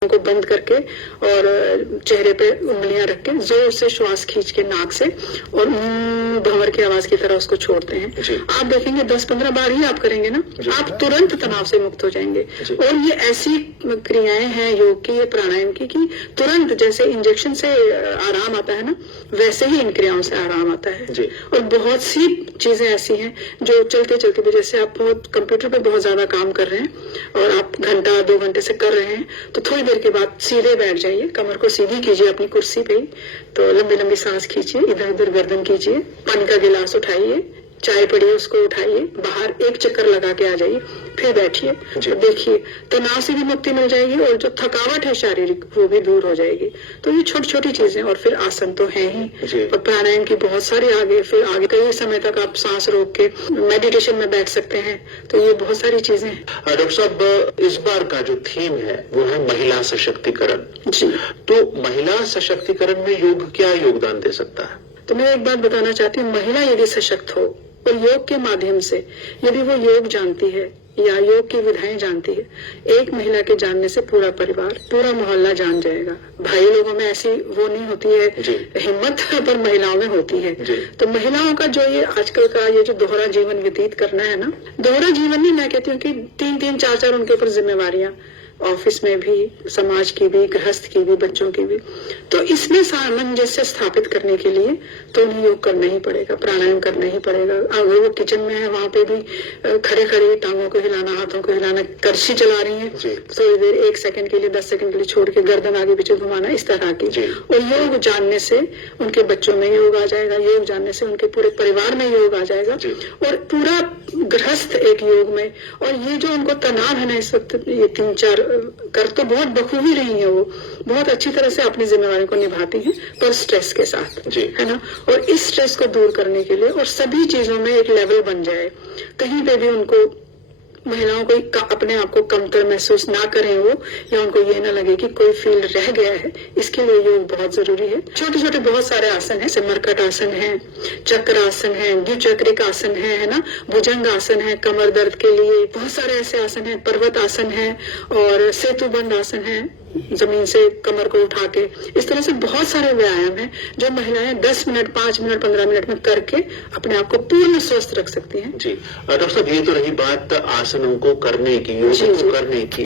को बंद करके और चेहरे पे उंगलियां रख के जोर से श्वास खींच के नाक से और भंवर की आवाज की तरह उसको छोड़ते हैं। आप देखेंगे 10-15 बार ही आप करेंगे ना, आप तुरंत तनाव से मुक्त हो जाएंगे। और ये ऐसी क्रियाएं हैं योग की, ये प्राणायाम की, कि तुरंत जैसे इंजेक्शन से आराम आता है ना, वैसे ही इन क्रियाओं से आराम आता है। और बहुत सी चीजें ऐसी हैं जो चलते चलते भी, जैसे आप बहुत कंप्यूटर पे बहुत ज्यादा काम कर रहे हैं और आप घंटा 2 घंटे से कर रहे हैं, तो थोड़ी देर के बाद सीधे बैठ जाइए, कमर को सीधी कीजिए अपनी कुर्सी पे ही, तो लंबी लंबी सांस खींचिए, इधर उधर गर्दन कीजिए, पानी का गिलास उठाइए, चाय पड़ी है उसको उठाइए, बाहर एक चक्कर लगा के आ जाइए, फिर बैठिए, तो देखिए तनाव से भी मुक्ति मिल जाएगी और जो थकावट है शारीरिक वो भी दूर हो जाएगी। तो ये छोटी छोटी चीजें, और फिर आसन तो है ही, और प्राणायाम की बहुत सारी आगे, फिर आगे कई समय तक आप सांस रोक के मेडिटेशन में बैठ सकते हैं। तो ये बहुत सारी चीजें हैं। डॉक्टर साहब, इस बार का जो थीम है वो है महिला सशक्तिकरण। जी, तो महिला सशक्तिकरण में योग क्या योगदान दे सकता है? तो मैं एक बात बताना चाहती हूँ, महिला यदि सशक्त हो और योग के माध्यम से यदि वो योग जानती है या योग की विधाएं जानती है, एक महिला के जानने से पूरा परिवार, पूरा मोहल्ला जान जाएगा। भाई लोगों में ऐसी वो नहीं होती है हिम्मत, पर महिलाओं में होती है। तो महिलाओं का जो ये आजकल का ये जो दोहरा जीवन व्यतीत करना है ना, दोहरा जीवन नहीं, मैं कहती हूँ कि 3-3, 4-4 उनके ऊपर जिम्मेवारियां, ऑफिस में भी, समाज की भी, गृहस्थ की भी, बच्चों की भी। तो इसमें सामंजस्य स्थापित करने के लिए तो उन्हें योग करना ही पड़ेगा, प्राणायाम करना ही पड़ेगा। अगर वो किचन में है वहां पे भी खड़े खड़े टांगों को हिलाना, हाथों को हिलाना, करछी चला रही है थोड़ी देर 1 सेकंड के लिए, 10 सेकंड के लिए छोड़ के गर्दन आगे पीछे घुमाना, इस तरह की। और योग जानने से उनके बच्चों में योग आ जाएगा, योग जानने से उनके पूरे परिवार में योग आ जाएगा, और पूरा गृहस्थ एक योग में। और ये जो उनको तनाव है ना इस वक्त, ये 3-4 कर तो बहुत बखूबी रही है, वो बहुत अच्छी तरह से अपनी जिम्मेवारी को निभाती हैं, पर स्ट्रेस के साथ, है ना। और इस स्ट्रेस को दूर करने के लिए, और सभी चीजों में एक लेवल बन जाए, कहीं पे भी उनको, महिलाओं को अपने आप को कमतर महसूस ना करें वो, या उनको ये ना लगे कि कोई फील्ड रह गया है, इसके लिए योग बहुत जरूरी है। छोटे छोटे बहुत सारे आसन हैं, जैसे मरकट आसन है, चक्र आसन है, द्विचक्रिक आसन है ना, भुजंग आसन है, कमर दर्द के लिए बहुत सारे ऐसे आसन है, पर्वत आसन है, और सेतुबंद आसन है, जमीन से कमर को उठा के। इस तरह से बहुत सारे व्यायाम हैं जो महिलाएं 10 मिनट, 5 मिनट, 15 मिनट में करके अपने आप को पूर्ण स्वस्थ रख सकती हैं। जी डॉक्टर साहब, ये तो रही बात आसनों को करने की, योग को करने की।